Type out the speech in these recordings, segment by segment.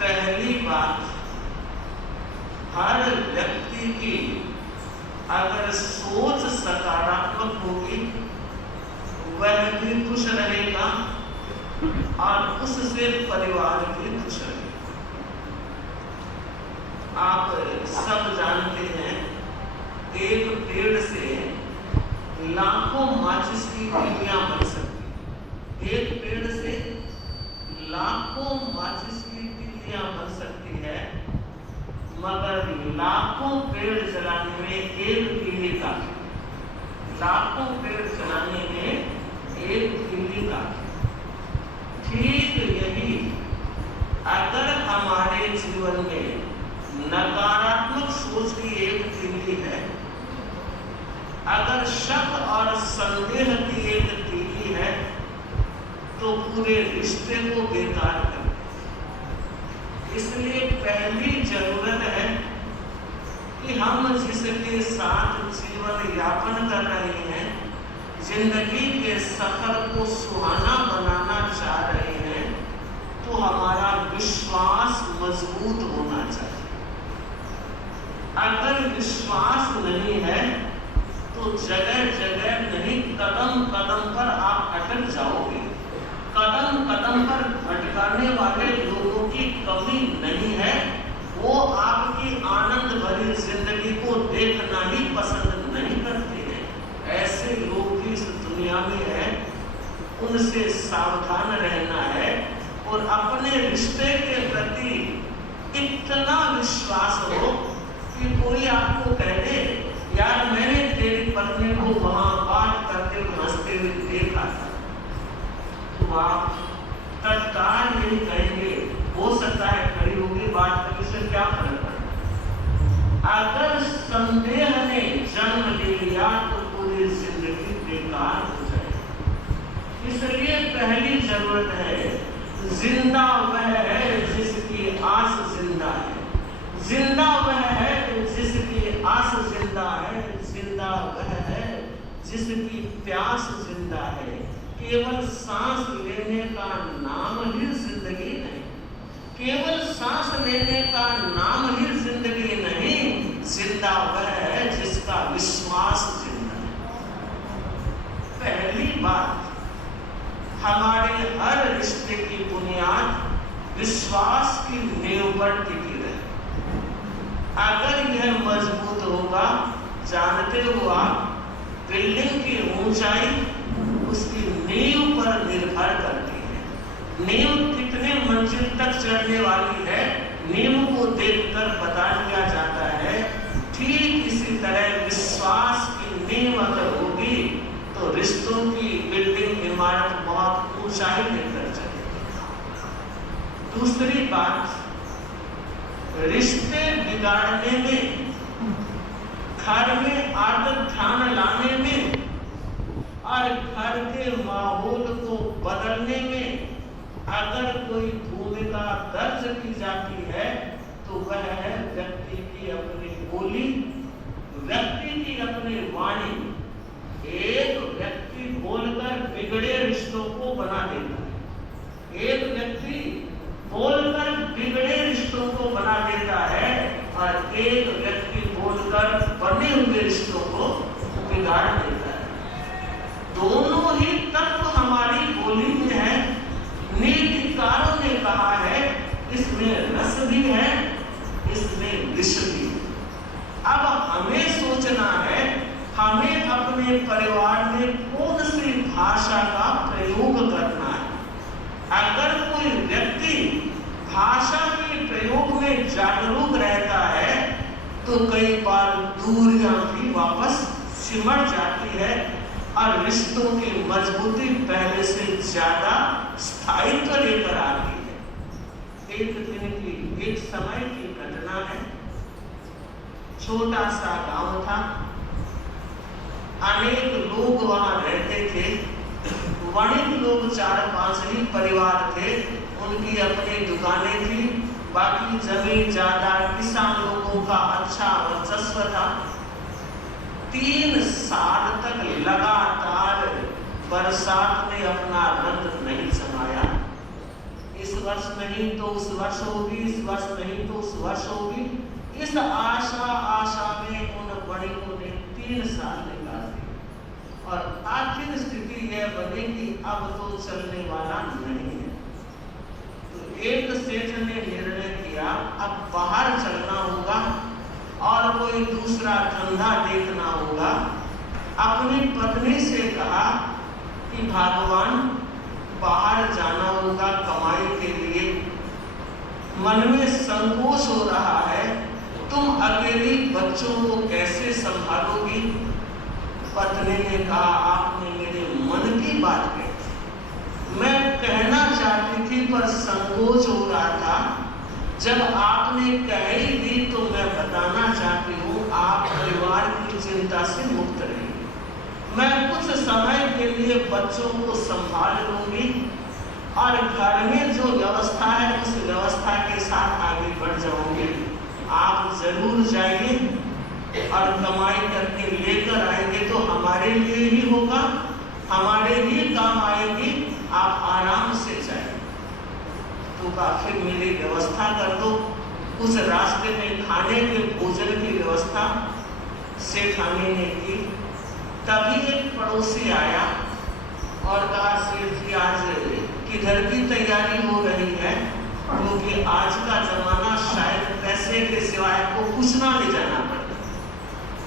पहली बात, हर व्यक्ति की अगर सोच सकारात्मक होगी वह भी खुश रहेगा और उससे परिवार भी खुश रहेगा। आप सब जानते हैं एक पेड़ से लाखों माचिस की तीलियां बन सकती है। एक पेड़ से लाखों माचिस की तीलियां बन सकती है, मगर लाखों पेड़ जलाने में एक तीली का, लाखों पेड़ जलाने में एक तीली का। ठीक यही अगर हमारे जीवन में नकारात्मक सोच की एक तीली है, अगर शक और संदेह की एक तीली है, तो पूरे रिश्ते को बेकार कर। इसलिए पहली जरूरत है कि हम जिसके साथ जीवन यापन कर रहे हैं, जिंदगी के सफर को सुहाना बनाना चाह रहे हैं, तो हमारा विश्वास मजबूत होना चाहिए। अगर विश्वास नहीं है तो जगह जगह नहीं, कदम कदम पर आप अटक जाओगे। कदम कदम पर भटकाने वाले लोगों की कमी नहीं है, वो आपकी आनंद भरी जिंदगी को देखना ही पसंद नहीं करते हैं। ऐसे लोग भी इस दुनिया में हैं, उनसे सावधान रहना है और अपने रिश्ते के प्रति इतना विश्वास हो कि कोई आपको कह दे, यार मैंने तेरी पत्नी को वहां बात करते हुए हंसते हुए देखा था, तो आप तत्काल यही कहेंगे, हो सकता है खड़ी होगी बात करने से क्या फर्क पड़ता। अगर संदेह ने जन्म ले लिया तो पूरी जिंदगी बेकार हो जाए। इसलिए पहली जरूरत है, जिंदा वह है जिसकी आस जिंदा है, जिंदा वह है जिसकी आस जिंदा है, जिंदा वह है जिसकी प्यास जिंदा है। केवल सांस लेने का नाम ही जिंदगी नहीं, केवल सांस लेने का नाम ही जिंदगी नहीं, जिंदा वह है जिसका विश्वास जिंदा है। पहली बात, हमारे हर रिश्ते की बुनियाद विश्वास की नींव पर टिकी रहे। अगर यह मजबूत होगा, जानते हो आप, बिल्डिंग की ऊंचाई उसकी नींव पर निर्भर करती है। नींव कितने मंजिल तक चढ़ने वाली है, नींव को देखकर बता दिया जाता है। ठीक इसी तरह विश्वास की नींव अगर होगी तो रिश्तों की बिल्डिंग इमारत बहुत ऊंचाई लेकर चलेगी। दूसरी बात, रिश्ते बिगाड़ने में, घर में आदत ध्यान लाने में और घर के माहौल को बदलने में अगर कोई भूमिका दर्ज की जाती है तो वह है व्यक्ति की अपनी बोली, व्यक्ति की अपनी वाणी। एक व्यक्ति बोलकर बिगड़े रिश्तों को बना देता है, एक व्यक्ति बोलकर बिगड़े रिश्तों को बना देता है और एक व्यक्ति बोलकर बने हुए रिश्तों को बिगाड़ देता है। दोनों ही तत्व हमारी बोली में है। नीतिकारों ने कहा है इसमें रस भी है, इसमें विष भी है। अब हमें सोचना है, हमें अपने परिवार में कौन सी भाषा का प्रयोग करना है। अगर कोई व्यक्ति भाषा के प्रयोग में जागरूक रहता है तो कई बार दूरियां भी वापस सिमट जाती है और रिश्तों की मजबूती पहले से ज्यादा स्थायित्व लेकर आती है। एक दिन की, एक समय की घटना है। छोटा सा गांव था, अनेक लोग वहां रहते थे, वणिक लोग 4-5 ही परिवार थे, उनकी अपनी दुकानें थी, बाकी जमीन जायदाद किसान लोगों का अच्छा वर्चस्व था। 3 साल तक लगातार बरसात ने अपना रंग नहीं जमाया। इस इस वर्ष नहीं तो उस वर्ष होगी, इस वर्ष नहीं तो उस वर्ष होगी। इस आशा में उन बड़ियों ने 3 साल निकाल दिए और आखिर स्थिति यह बनी कि अब तो चलने वाला नहीं है। तो एक सेठ ने निर्णय किया अब बाहर चलना होगा और कोई दूसरा धंधा देखना होगा। अपनी पत्नी से कहा कि भगवान बाहर जाना होगा कमाई के लिए, मन में संकोच हो रहा है, तुम अकेली बच्चों को कैसे संभालोगी? पत्नी ने कहा आपने मेरे मन की बात कही, मैं कहना चाहती थी पर संकोच हो रहा था। जब आपने कह ही दी तो मैं बताना चाहती हूँ आप परिवार की चिंता से मुक्त रहिए। मैं कुछ समय के लिए बच्चों को संभाल लूंगी और घर में जो व्यवस्था है उस व्यवस्था के साथ आगे बढ़ जाऊंगी। आप जरूर जाइए और कमाई करके लेकर आएंगे तो हमारे लिए ही होगा, हमारे लिए काम आएगी, आप आराम से जाइए। तो फिर मेरी व्यवस्था कर दो। उस रास्ते में खाने के भोजन की व्यवस्था सेठानी ने की। तभी एक पड़ोसी आया और कहा सेठ जी आज किधर की तैयारी हो रही है, क्योंकि आज का जमाना शायद पैसे के सिवाय को कुछ ना ले जाना पड़े।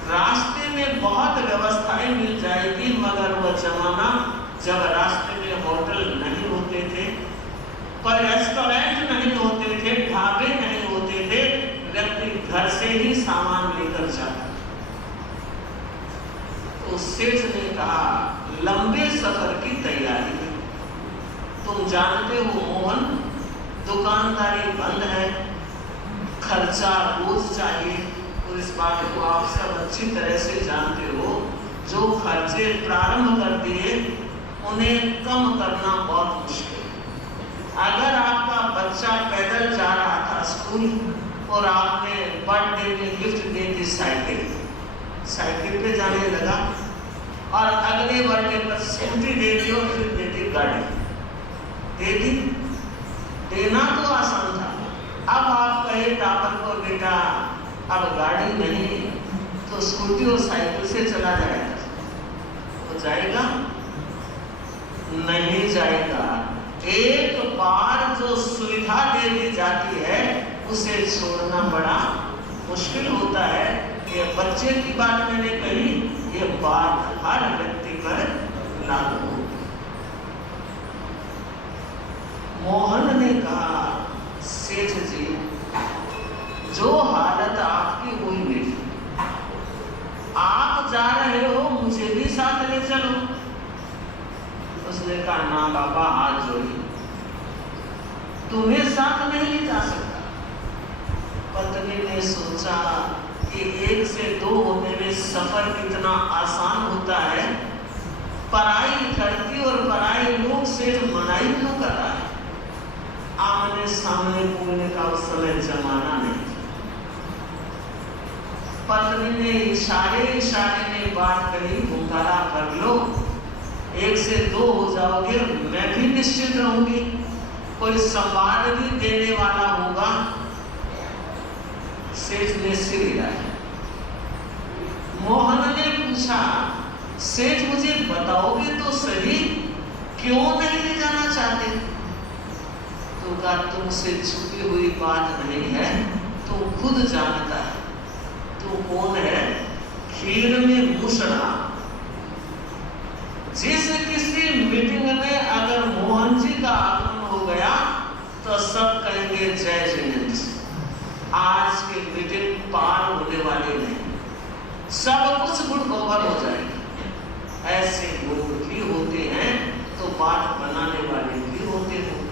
रास्ते में बहुत व्यवस्थाएं मिल जाएगी, मगर वह जमाना जब रास्ते में होटल नहीं होते थे, कोई रेस्टोरेंट नहीं होते थे, ढाबे नहीं होते थे, व्यक्ति घर से ही सामान लेकर जाता। तो सेठ ने कहा लंबे सफर की तैयारी है, तुम जानते हो मोहन दुकानदारी बंद है, खर्चा रोज चाहिए। तो इस बात को आप सब अच्छी तरह से जानते हो। जो खर्चे प्रारंभ कर दिए उन्हें कम करना बहुत मुश्किल है। अगर आपका बच्चा पैदल जा रहा था स्कूल और आपने बर्थडे में गिफ्ट दे दी साइकिल पे जाने लगा और अगले बर्थडे पर स्कूटी दे दी और फिर दे दी गाड़ी, दे दी। देना तो आसान था। अब आप कहे टापर को बेटा अब गाड़ी नहीं तो स्कूटी और साइकिल से चला जाएगा, तो जाएगा नहीं जाएगा। एक बार जो सुविधा दे दी जाती है उसे छोड़ना बड़ा मुश्किल होता है। ये बच्चे की बात मैंने कही, ये बात हर व्यक्ति पर लागू होगी। मोहन ने कहा सेठ जी जो हालत आपकी हुई है, आप जा रहे हो मुझे भी साथ ले चलो। उसने कहा ना बाबा हाथ जोड़ी, तुम्हें साथ नहीं ले जा सकता। पत्नी ने सोचा कि 1 से 2 होने में सफर कितना आसान होता है, पराई धरती और पराई लोग से मनाई क्यों कर रहा है। आमने सामने बोलने का उस समय जमाना नहीं। पत्नी ने इशारे में बात कही, मुकारा कर लो, 1 से 2 हो जाओगे, मैं भी निश्चित रहूंगी, कोई संवाद भी देने वाला होगा। सेठ ने सिर हिलाया। मोहन ने पूछा सेठ मुझे बताओगे तो सही, क्यों नहीं ले जाना चाहते? तो कहा तुमसे छुपी हुई बात नहीं है, तुम खुद जानता है। तू कौन है? खीर में मुसड़ा। जिस किसी मीटिंग में अगर मोहन जी का आगमन हो गया तो सब कहेंगे जय जयंत, आज की मीटिंग पार होने वाली नहीं, सब कुछ गुड़ गोबर हो जाएगा। ऐसे लोग भी होते हैं तो बात बनाने वाले भी होते हैं।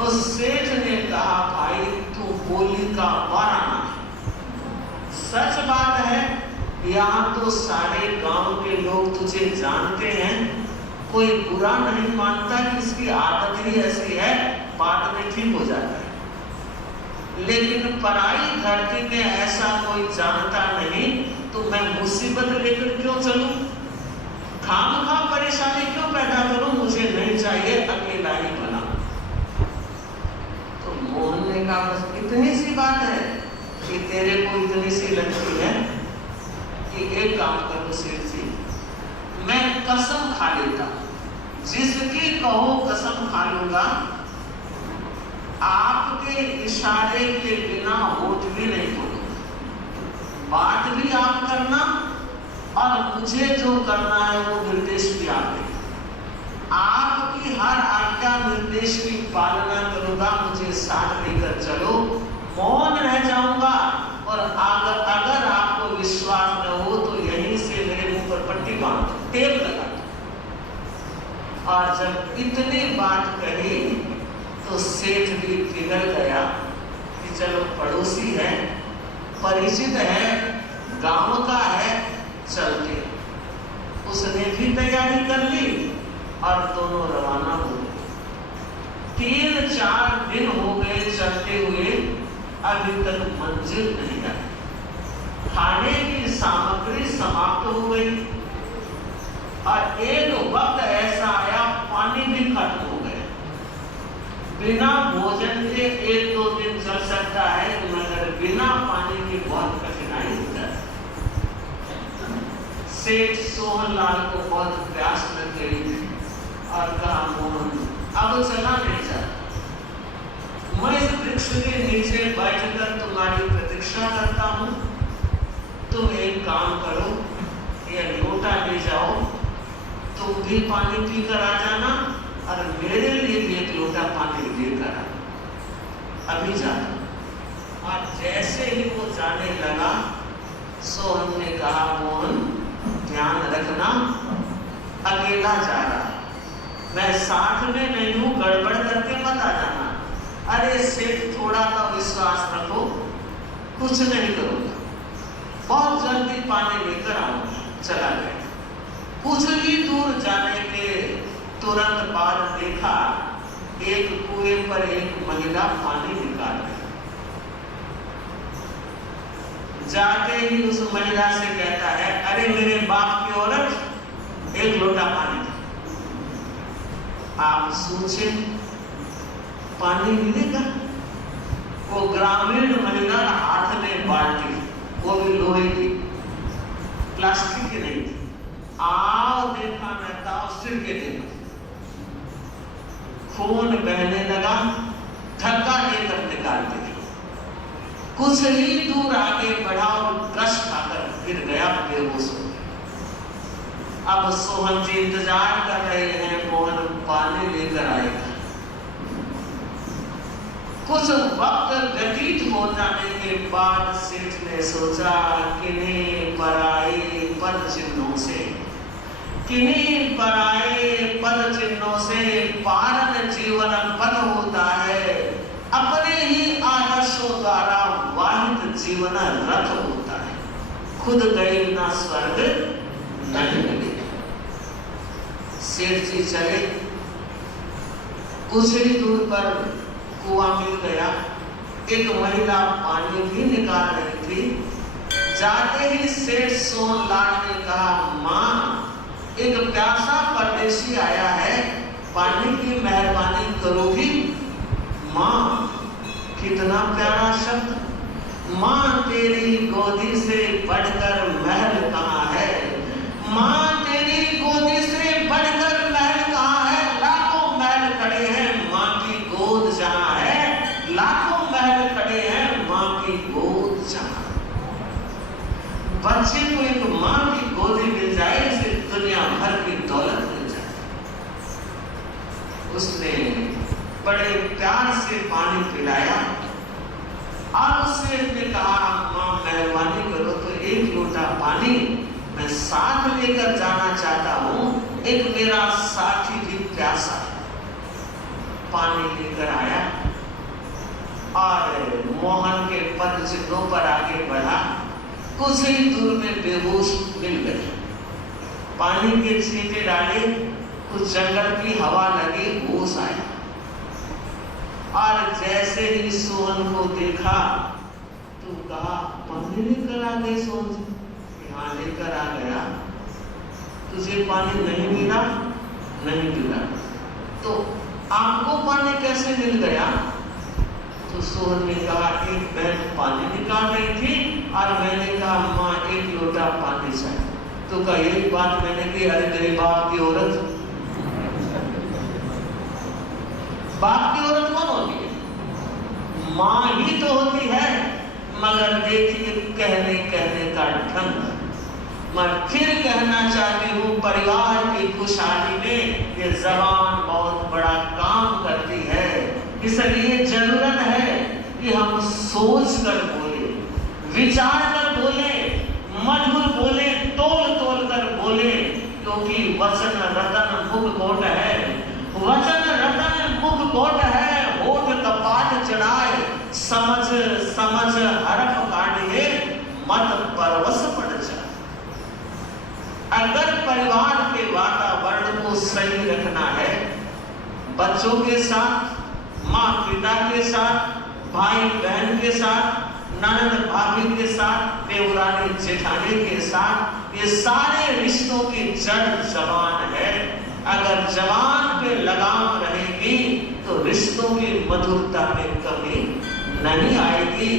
उस सेठ ने कहा भाई तू बोली का बाराना। सच बात है, यहाँ तो सारे गांव के लोग तुझे जानते हैं, कोई बुरा नहीं मानता कि इसकी आदत ही ऐसी है, बाद में ठीक हो जाता है। लेकिन पराई धरती में ऐसा कोई जानता नहीं, तो मैं मुसीबत लेकर क्यों चलूं? खामखा परेशानी क्यों पैदा करूं, मुझे नहीं चाहिए, अकेला ही बना। तो मोहन ने कहा बस इतनी सी बात है कि तेरे को इतनी सी लगती है कि एक काम करो सेठ जी, मैं कसम खा लेता, जिसकी कहो कसम खा लूंगा, आपके इशारे के बिना होठ भी नहीं बोलूंगा, बात भी आप करना और मुझे जो करना है वो निर्देश भी आप देना। आपकी हर आज्ञा निर्देश की पालना करूंगा, मुझे साथ लेकर चलो, मौन रह जाऊंगा, और अगर आपको विश्वास न हो तो यहीं से मेरे मुंह पर पट्टी बांध दो, टेप लगा दो। और जब इतनी बात कही तो सेठ भी पिघल गया कि चलो पड़ोसी है, परिचित है, गांव का है, चलते। उसने भी तैयारी कर ली और दोनों रवाना हो गए। 3-4 दिन हो गए चलते हुए, अभी तक मंजिल नहीं आई। खाने की सामग्री समाप्त हो गई और एक वक्त ऐसा आया पानी भी खत्म हो गया। बिना भोजन के 1-2 दिन चल सकता है, मगर बिना पानी की बहुत कठिनाई हो जाती। सेठ सोहनलाल को बहुत प्यास लग गई थी और कहा मोहन अब चला नहीं जाता, मैं इस वृक्ष के नीचे बैठकर तुम्हारी प्रतीक्षा करता हूँ, तुम एक काम करो, ये लोटा ले जाओ, तुम भी पानी पीकर आ जाना और मेरे लिए भी एक लोटा पानी लेकर आ, अभी जाता। और जैसे ही वो जाने लगा, सोहन ने कहा मोहन ध्यान रखना, अकेला जा रहा है, मैं साथ में नहीं हूं, गड़बड़ करके मत आ जाना। अरे सेठ थोड़ा सा विश्वास रखो, कुछ नहीं करूंगा, बहुत जल्दी पानी लेकर आऊंगा। चला गया। कुछ ही दूर जाने के तुरंत बाद देखा एक कुएं पर एक महिला पानी निकाल रही। जाते ही उस महिला से कहता है, अरे मेरे बाप की औरत, एक लोटा पानी दे। आप सोचे पानी मिलेगा? वो ग्रामीण महिला हाथ में बाल्टी, वो भी लोहे की, प्लास्टिक की नहीं थी। आओ देखा मैं ताव सिर के देखा, खून बहने लगा, धक्का देकर निकाल दिया। कुछ ही दूर आगे बढ़ा और कश खाकर गिर गया, बेहोश हो गया। अब सोहन जी इंतजार कर रहे हैं, मोहन पानी लेकर आएगा। कुछ वक्त व्यतीत हो जाने के बाद सेठ ने सोचा, किन्हीं पराए पद चिन्हों से, किन्हीं पराए पद चिन्हों से पारन जीवन पद होता है, अपने ही आदर्शों द्वारा वाहित जीवन रथ होता है। खुद गए ना स्वर्ग नहीं मिले। सेठ जी चले, कुछ ही दूर पर कुआं मिल गया। एक महिला पानी भी निकाल रही थी। जाते ही सेठ सोहनलाल ने कहा, माँ एक प्यासा परदेशी आया है, पानी की मेहरबानी करोगी? माँ, कितना प्यारा शब्द, माँ तेरी गोदी से बढ़कर महल कहाँ है? माँ तेरी गोदी से बढ़कर महल कहाँ है? लाखों महल खड़े हैं, माँ की गोद जहाँ है, लाखों महल खड़े हैं, माँ की गोद जहाँ। बच्चे को एक माँ की गोदी मिल जाए, इसे दुनिया भर की दौलत मिल जाए। उसने बड़े प्यार से पानी पिलाया और उससे उसने कहा, माँ मेहरबानी करो तो एक लोटा पानी मैं साथ लेकर जाना चाहता हूँ, एक मेरा साथी भी प्यासा है। पानी लेकर आया और मोहन के पद चिन्हों पर आगे बढ़ा। कुछ ही दूर में बेहोश मिल गए। पानी के छींटे डाले, कुछ जंगल की हवा लगी, होश आया। और जैसे ही सोहन को देखा तो कहा, पानी लेकर आ गए सोहन जी? यहाँ लेकर आ गया तुझे पानी नहीं मिला, नहीं मिला, तो आपको पानी कैसे मिल गया? तो सोहन ने कहा एक बहन पानी निकाल रही थी और मैंने कहा माँ एक लोटा पानी चाहिए। तो कहा यही बात मैंने की, अरे तेरे बाप की औरत, बाप की औरत कौन होती है? माँ ही तो होती है। मगर देखिए कहने कहने का ढंग। मैं फिर कहना चाहती हूँ परिवार की खुशहाली में ये जबान बहुत बड़ा काम करती है। इसलिए जरूरत है कि हम सोच कर बोले, विचार कर बोले, मधुर बोले, तोल तोल कर बोले, क्योंकि वचन रतन मुख कोट है, वचन रतन मुख कोट है। होठ कपाट चढ़ाए समझ समझ हरफ काढ़े मत परवश पड़ जाए। अगर परिवार के वातावरण को सही रखना है, बच्चों के साथ, माँ पिता के साथ, भाई बहन के साथ, ननद भाभी के साथ, देवरानी जेठानी के साथ, ये सारे रिश्तों की जड़ जबान है। अगर जबान पे लगाम रहेगी तो रिश्तों की मधुरता में कमी नहीं आएगी।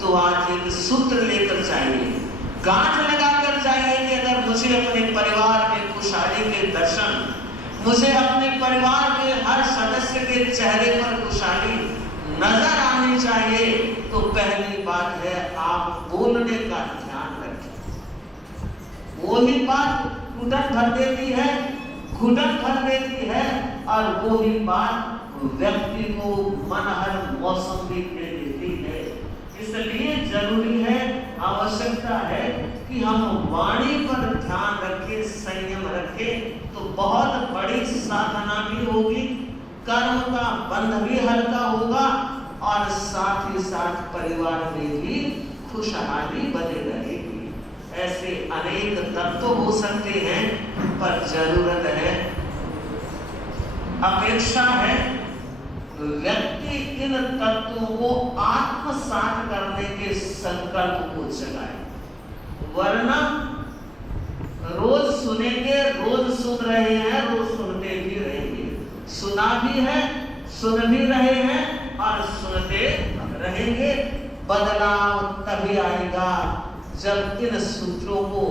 तो आज एक सूत्र लेकर जाइए, गांठ लगाकर जाइए कि अगर मुझे अपने परिवार में खुशहाली के दर्शन, मुझे अपने परिवार के हर सदस्य के चेहरे पर खुशहाली नजर आनी चाहिए, तो पहली बात है आप बोलने का ध्यान रखें। वो ही बात घुटन भर देती है, घुटन भर देती है, और वो ही बात व्यक्ति को मन हर मौसम भी दे देती है। इसलिए जरूरी है, आवश्यकता है कि हम वाणी पर ध्यान रखें, संयम रखें, तो बहुत बड़ी साधना भी होगी, कर्म का बंध भी हल्का होगा, और साथ ही साथ परिवार में भी खुशहाली बनी रहेगी। ऐसे अनेक तत्व हो सकते हैं, पर जरूरत है, अपेक्षा है व्यक्ति इन तत्वों को आत्मसात करने के संकल्प को जगाए। वरना रोज सुनेंगे, रोज सुन रहे हैं, रोज सुनते भी रहेंगे, सुना भी है, सुन भी रहे हैं और सुनते रहेंगे। बदलाव तभी आएगा जब इन सूत्रों को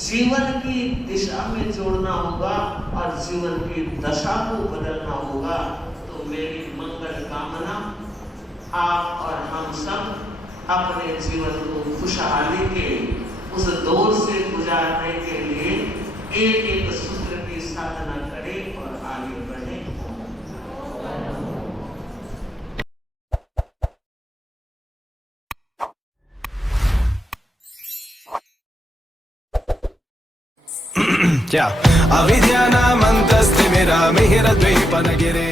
जीवन की दिशा में जोड़ना होगा और जीवन की दशा को बदलना होगा। तो मेरी मंगल कामना आप और हम सब अपने जीवन को खुशहाली के उस दौर से गुजारने के लिए एक एक सूत्र की साधना करें और आगे बढ़ें। क्या अविद्यानामन्तस्तिमिरमिहिरद्वीपनगिरे